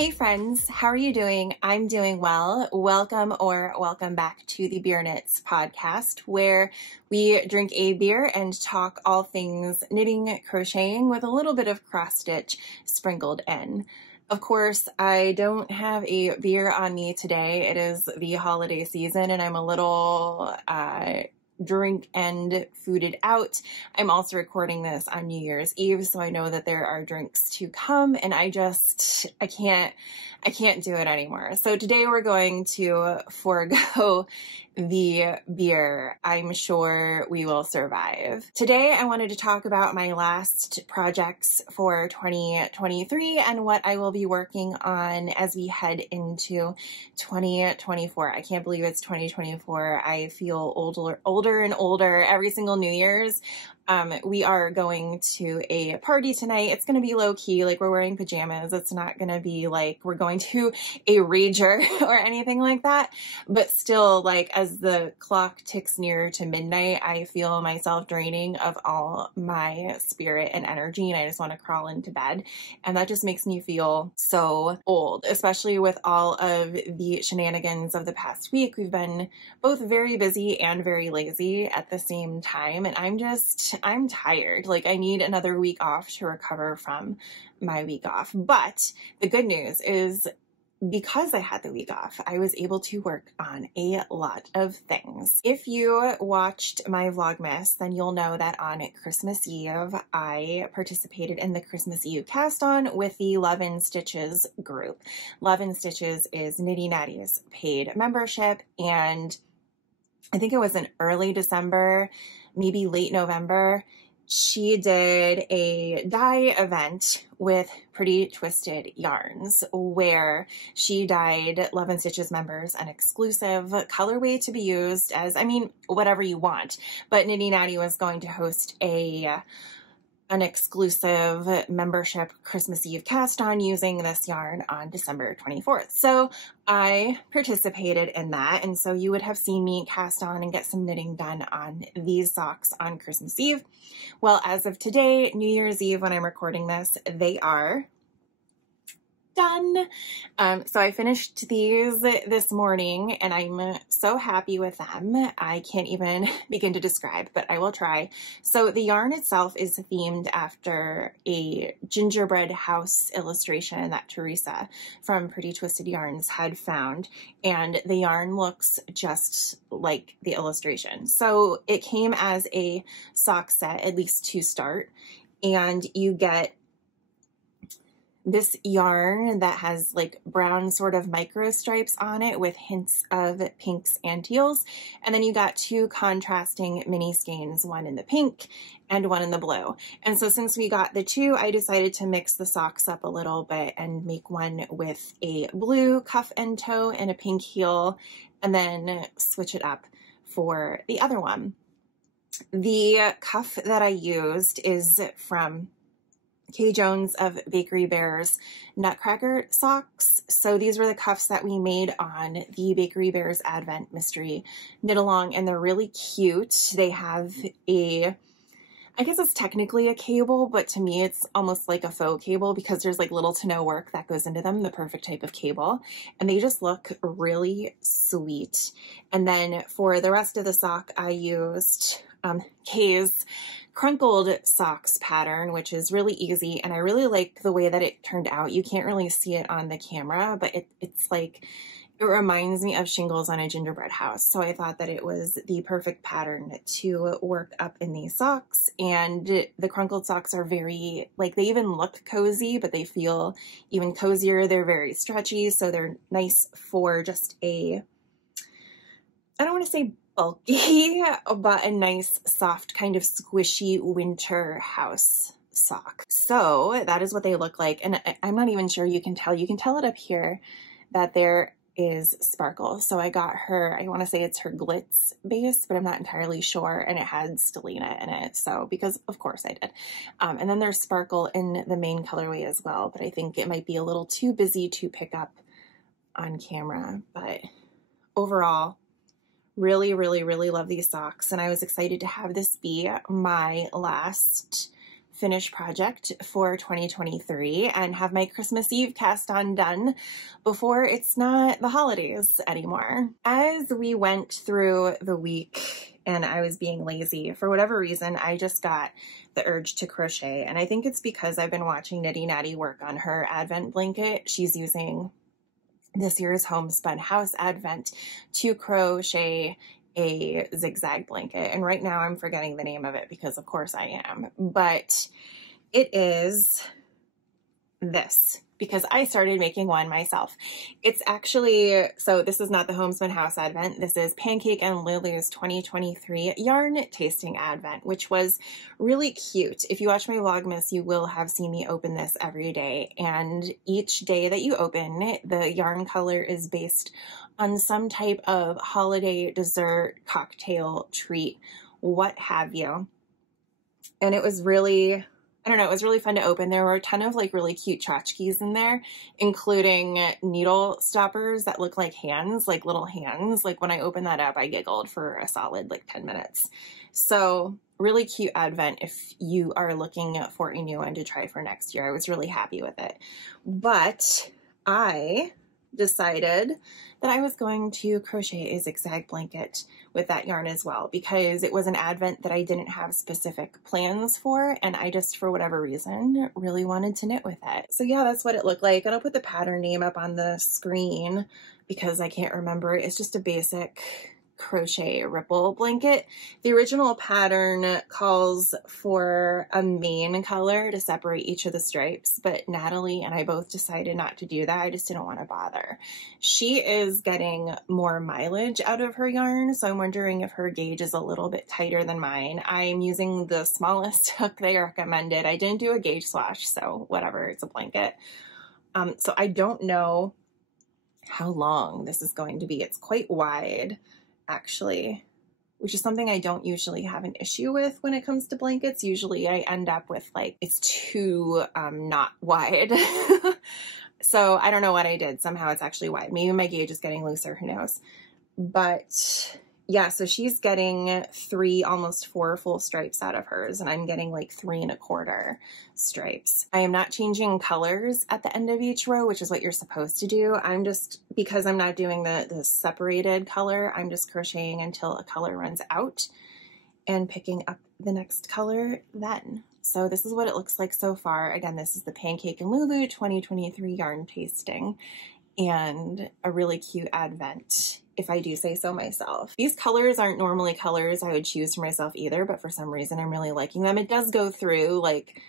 Hey friends, how are you doing? I'm doing well. Welcome back to the KNITS podcast, where we drink a beer and talk all things knitting, crocheting with a little bit of cross stitch sprinkled in. Of course, I don't have a beer on me today. It is the holiday season and I'm a little drink and fooded out. I'm also recording this on New Year's Eve, so I know that there are drinks to come and I can't do it anymore. So today we're going to forego the beer. I'm sure we will survive. Today I wanted to talk about my last projects for 2023 and what I will be working on as we head into 2024. I can't believe it's 2024. I feel older and older every single New Year's. We are going to a party tonight. It's going to be low key, like we're wearing pajamas. It's not going to be like we're going to a rager or anything like that. But still, like as the clock ticks near to midnight, I feel myself draining of all my spirit and energy, and I just want to crawl into bed. And that just makes me feel so old, especially with all of the shenanigans of the past week. We've been both very busy and very lazy at the same time. And I'm tired. Like I need another week off to recover from my week off. But the good news is because I had the week off, I was able to work on a lot of things. If you watched my Vlogmas, then you'll know that on Christmas Eve, I participated in the Christmas Eve cast on with the Love and Stitches group. Love and Stitches is Nitty Natty's paid membership, and I think it was in early December, maybe late November, she did a dye event with Pretty Twisted Yarns where she dyed Love and Stitches members an exclusive colorway to be used as, whatever you want. But Nitty Natty was going to host an exclusive membership Christmas Eve cast on using this yarn on December 24th. So I participated in that. And so you would have seen me cast on and get some knitting done on these socks on Christmas Eve. Well, as of today, New Year's Eve, when I'm recording this, they are done. So I finished these this morning and I'm so happy with them. I can't even begin to describe, but I will try. So the yarn itself is themed after a gingerbread house illustration that Teresa from Pretty Twisted Yarns had found. And the yarn looks just like the illustration. So it came as a sock set, at least to start, and you get this yarn that has like brown sort of micro stripes on it with hints of pinks and teals. And then you got two contrasting mini skeins, one in the pink and one in the blue. And so since we got the two, I decided to mix the socks up a little bit and make one with a blue cuff and toe and a pink heel, and then switch it up for the other one. The cuff that I used is from Kay Jones of Bakery Bears Nutcracker socks. So these were the cuffs that we made on the Bakery Bears Advent Mystery Knit Along, and they're really cute. They have I guess it's technically a cable, but to me it's almost like a faux cable because there's like little to no work that goes into them, the perfect type of cable, and they just look really sweet. And then for the rest of the sock, I used Kay's crunkled socks pattern, which is really easy, and I really like the way that it turned out. You can't really see it on the camera, but it's like, it reminds me of shingles on a gingerbread house. So I thought that it was the perfect pattern to work up in these socks. And the crunkled socks are very, like, they even look cozy, but they feel even cozier. They're very stretchy, so they're nice for just I don't want to say bulky, but a nice, soft, kind of squishy winter house sock. So that is what they look like. And I'm not even sure you can tell. You can tell it up here that there is sparkle. So I got her, I want to say it's her glitz base, but I'm not entirely sure. And it had stellina in it. So, because of course I did. And then there's sparkle in the main colorway as well, but I think it might be a little too busy to pick up on camera. But overall, really love these socks, and I was excited to have this be my last finished project for 2023 and have my Christmas Eve cast on done before it's not the holidays anymore. As we went through the week and I was being lazy, for whatever reason, I just got the urge to crochet. And I think it's because I've been watching Nitty Natty work on her advent blanket. She's using this year's Homespun House Advent to crochet a zigzag blanket. And right now I'm forgetting the name of it because of course I am, but it is this, because I started making one myself. It's actually, so this is not the Homespun House Advent. This is Pancake and Lulu's 2023 Yarn Tasting Advent, which was really cute. If you watch my Vlogmas, you will have seen me open this every day. And each day that you open it, the yarn color is based on some type of holiday dessert, cocktail, treat, what have you. And it was really, I don't know, it was really fun to open. There were a ton of like really cute tchotchkes in there, including needle stoppers that look like hands, like little hands. Like when I opened that up, I giggled for a solid like 10 minutes. So really cute advent if you are looking for a new one to try for next year. I was really happy with it. But I decided that I was going to crochet a zigzag blanket with that yarn as well, because it was an advent that I didn't have specific plans for, and I just, for whatever reason, really wanted to knit with it. So yeah, that's what it looked like, and I'll put the pattern name up on the screen because I can't remember. It's just a basic crochet ripple blanket. The original pattern calls for a main color to separate each of the stripes, but Natalie and I both decided not to do that. I just didn't want to bother. She is getting more mileage out of her yarn, so I'm wondering if her gauge is a little bit tighter than mine. I'm using the smallest hook they recommended. I didn't do a gauge slash, so whatever, it's a blanket. So I don't know how long this is going to be. It's quite wide, actually, which is something I don't usually have an issue with when it comes to blankets. Usually I end up with like, it's too not wide. So I don't know what I did. Somehow it's actually wide. Maybe my gauge is getting looser, who knows. But yeah, so she's getting 3, almost 4 full stripes out of hers, and I'm getting like 3 1/4 stripes. I am not changing colors at the end of each row, which is what you're supposed to do. I'm just, because I'm not doing the separated color, I'm just crocheting until a color runs out and picking up the next color then. So this is what it looks like so far. Again, this is the Pancake and Lulu 2023 yarn tasting, and a really cute advent, if I do say so myself. These colors aren't normally colors I would choose for myself either, but for some reason I'm really liking them. It does go through like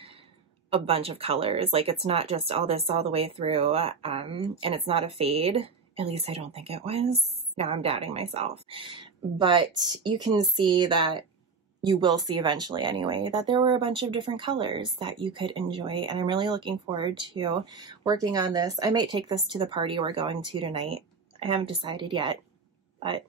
a bunch of colors. Like it's not just all this all the way through, and it's not a fade. At least I don't think it was. Now I'm doubting myself. But you can see that, you will see eventually anyway, that there were a bunch of different colors that you could enjoy, and I'm really looking forward to working on this. I might take this to the party we're going to tonight. I haven't decided yet, but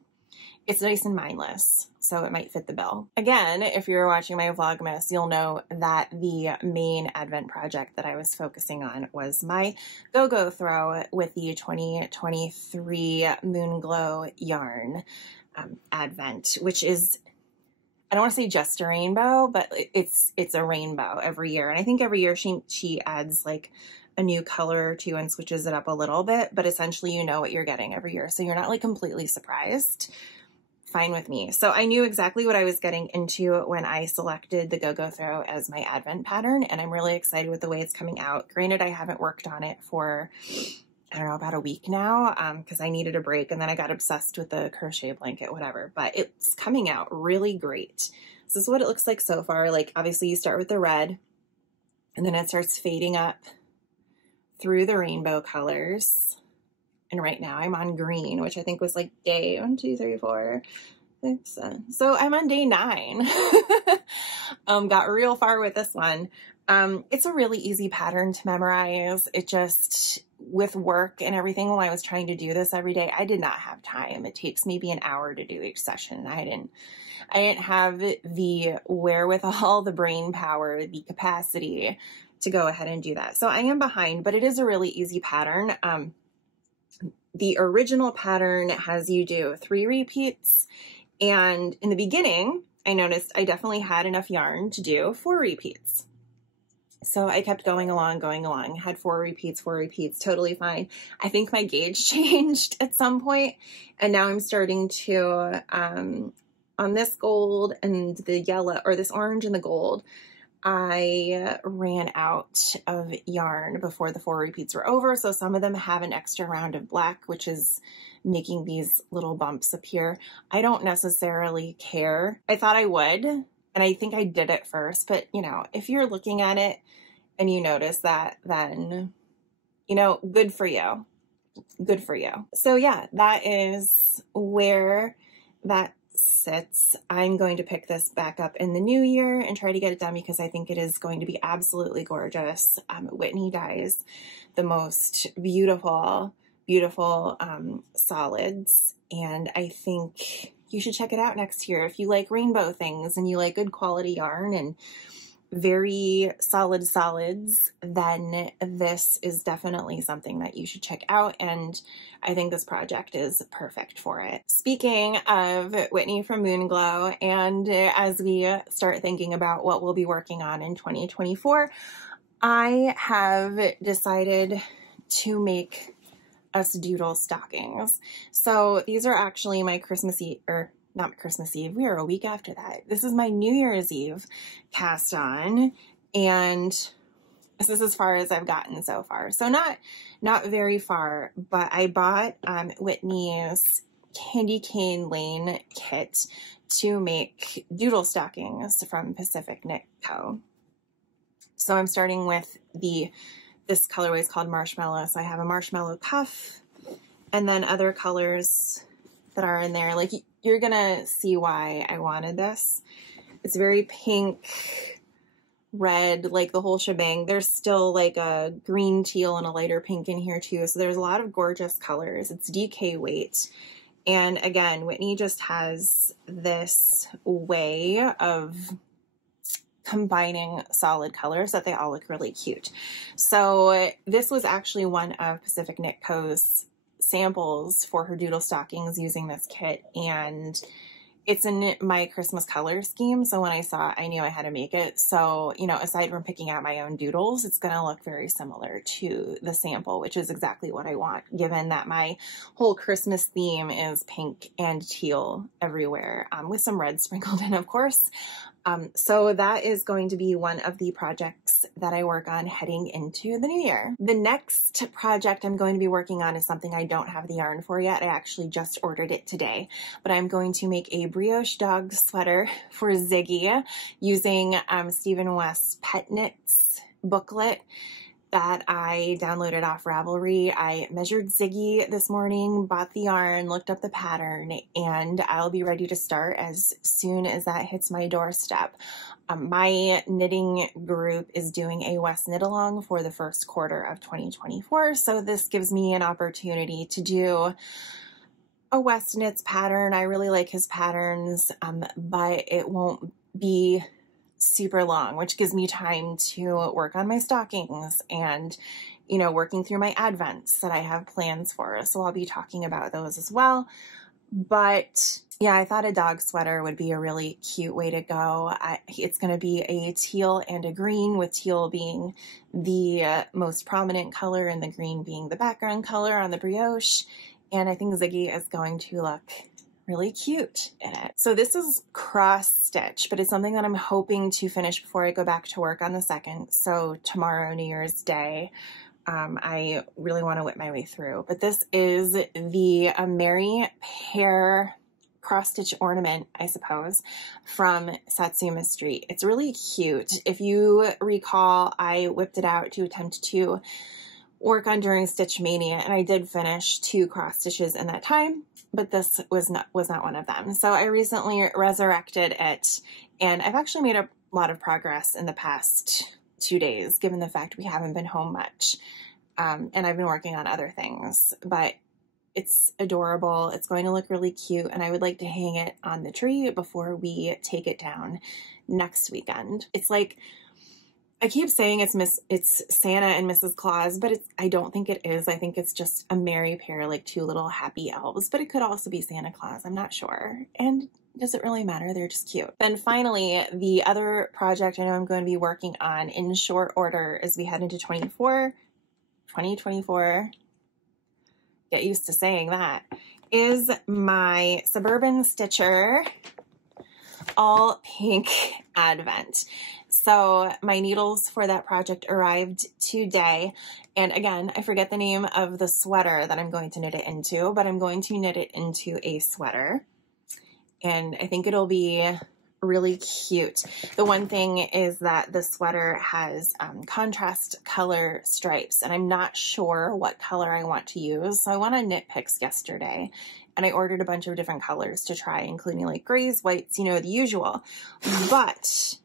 it's nice and mindless, so it might fit the bill. Again, if you're watching my Vlogmas, you'll know that the main advent project that I was focusing on was my Go-Go Throw with the 2023 Moonglow yarn advent, which is, I don't want to say just a rainbow, but it's a rainbow every year. And I think every year she adds like a new color or two and switches it up a little bit, but essentially you know what you're getting every year. So you're not like completely surprised. Fine with me. So I knew exactly what I was getting into when I selected the Go-Go Throw as my advent pattern, and I'm really excited with the way it's coming out. Granted, I haven't worked on it for, I don't know, about a week now, because I needed a break and then I got obsessed with the crochet blanket, whatever, but it's coming out really great. So this is what it looks like so far. Like obviously you start with the red and then it starts fading up through the rainbow colors. And right now I'm on green, which I think was like day 1, 2, 3, 4, 6, 7. So I'm on day 9. Got real far with this one. It's a really easy pattern to memorize. It just, with work and everything, while I was trying to do this every day, I did not have time. It takes maybe an hour to do each session. I didn't have the wherewithal, the brain power, the capacity to go ahead and do that. So I am behind, but it is a really easy pattern. The original pattern has you do 3 repeats, and in the beginning, I noticed I definitely had enough yarn to do 4 repeats. So I kept going along, had 4 repeats, totally fine. I think my gauge changed at some point, and now I'm starting to, on this gold and the yellow, or this orange and the gold, I ran out of yarn before the 4 repeats were over. So some of them have an extra round of black, which is making these little bumps appear. I don't necessarily care. I thought I would, and I think I did it first, but you know, if you're looking at it and you notice that, then, you know, good for you. Good for you. So yeah, that is where that sits. I'm going to pick this back up in the new year and try to get it done because I think it is going to be absolutely gorgeous. Whitney dyes the most beautiful solids, and I think you should check it out next year. If you like rainbow things and you like good quality yarn and very solid solids, then this is definitely something that you should check out, and I think this project is perfect for it. Speaking of Whitney from Moonglow, and as we start thinking about what we'll be working on in 2024, I have decided to make us doodle stockings. So these are actually my Christmas Eve, or not Christmas Eve, we are a week after that. This is my New Year's Eve cast on, and this is as far as I've gotten so far. So not very far, but I bought Whitney's Candy Cane Lane kit to make doodle stockings from Pacific Knit Co. So I'm starting with this colorway is called Marshmallow. So I have a marshmallow cuff, and then other colors that are in there. Like, you're gonna see why I wanted this. It's very pink, red, like the whole shebang. There's still like a green, teal, and a lighter pink in here too. So there's a lot of gorgeous colors. It's DK weight. And again, Whitney just has this way of combining solid colors that they all look really cute. So this was actually one of Pacific Knit Co.'s samples for her doodle stockings using this kit, and it's in my Christmas color scheme. So when I saw it, I knew I had to make it. So, you know, aside from picking out my own doodles, it's going to look very similar to the sample, which is exactly what I want, given that my whole Christmas theme is pink and teal everywhere, with some red sprinkled in, of course. So that is going to be one of the projects that I work on heading into the new year. The next project I'm going to be working on is something I don't have the yarn for yet. I actually just ordered it today, but I'm going to make a brioche dog sweater for Ziggy using Stephen West's Pet Knits booklet that I downloaded off Ravelry. I measured Ziggy this morning, bought the yarn, looked up the pattern, and I'll be ready to start as soon as that hits my doorstep. My knitting group is doing a West Knit Along for the first quarter of 2024, so this gives me an opportunity to do a West Knits pattern. I really like his patterns, but it won't be super long, which gives me time to work on my stockings and, you know, working through my advents that I have plans for. So I'll be talking about those as well. But yeah, I thought a dog sweater would be a really cute way to go. It's going to be a teal and a green, with teal being the most prominent color and the green being the background color on the brioche. And I think Ziggy is going to look really cute in it. So this is cross stitch, but it's something that I'm hoping to finish before I go back to work on the 2nd. So tomorrow, New Year's Day, I really want to whip my way through. But this is the Merry Pear cross stitch ornament, I suppose, from Satsuma Street. It's really cute. If you recall, I whipped it out to attempt to work on during Stitch Mania, and I did finish 2 cross stitches in that time, but this was not one of them. So I recently resurrected it, and I've actually made a lot of progress in the past 2 days, given the fact we haven't been home much, and I've been working on other things, but it's adorable. It's going to look really cute, and I would like to hang it on the tree before we take it down next weekend. It's like I keep saying it's Santa and Mrs. Claus, but I don't think it is. I think it's just a Merry Pear, like two little happy elves, but it could also be Santa Claus. I'm not sure. And does it really matter? They're just cute. Then finally, the other project I know I'm going to be working on in short order as we head into 2024, get used to saying that, is my Suburban Stitcher all pink advent. So my needles for that project arrived today. And again, I forget the name of the sweater that I'm going to knit it into, but I'm going to knit it into a sweater. And I think it'll be really cute. The one thing is that the sweater has contrast color stripes, and I'm not sure what color I want to use. So I went on Knit Picks yesterday, and I ordered a bunch of different colors to try, including like grays, whites, you know, the usual. But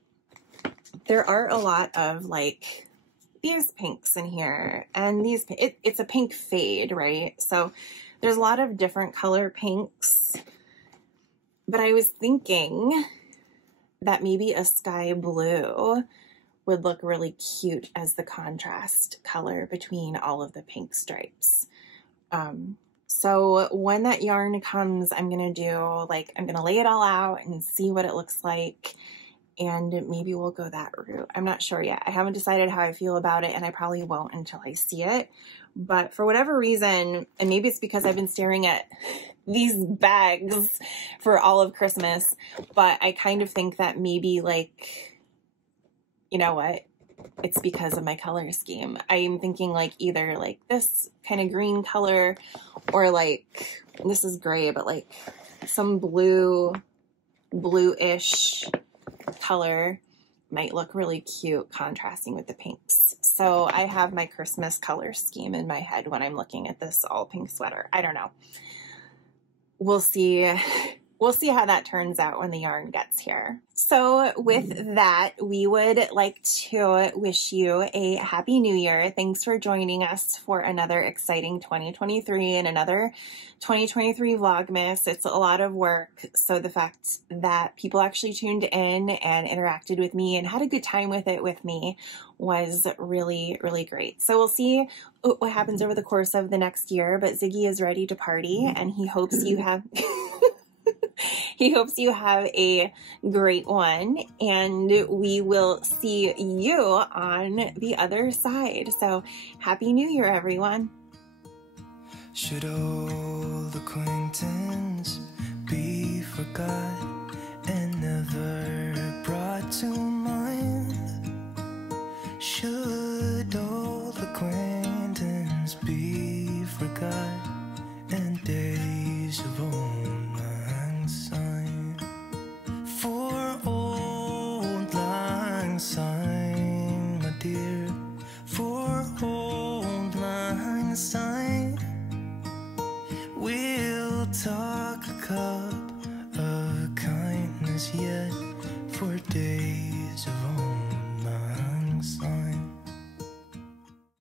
there are a lot of like these pinks in here, and these, it's a pink fade, right? So there's a lot of different color pinks, but I was thinking that maybe a sky blue would look really cute as the contrast color between all of the pink stripes. So when that yarn comes, I'm going to lay it all out and see what it looks like. And maybe we'll go that route. I'm not sure yet. I haven't decided how I feel about it, and I probably won't until I see it. But for whatever reason, and maybe it's because I've been staring at these bags for all of Christmas, but I kind of think that maybe, like, you know what? It's because of my color scheme. I'm thinking like either like this kind of green color, or like, this is gray, but like some bluish color might look really cute contrasting with the pinks. So I have my Christmas color scheme in my head when I'm looking at this all pink sweater. I don't know. We'll see. We'll see how that turns out when the yarn gets here. So with that, we would like to wish you a happy new year. Thanks for joining us for another exciting 2023 and another 2023 Vlogmas. It's a lot of work. So the fact that people actually tuned in and interacted with me and had a good time with it with me was really, really great. So we'll see what happens over the course of the next year, but Ziggy is ready to party, and he hopes you have... He hopes you have a great one, and we will see you on the other side. So happy New Year, everyone. Should old acquaintance be forgot?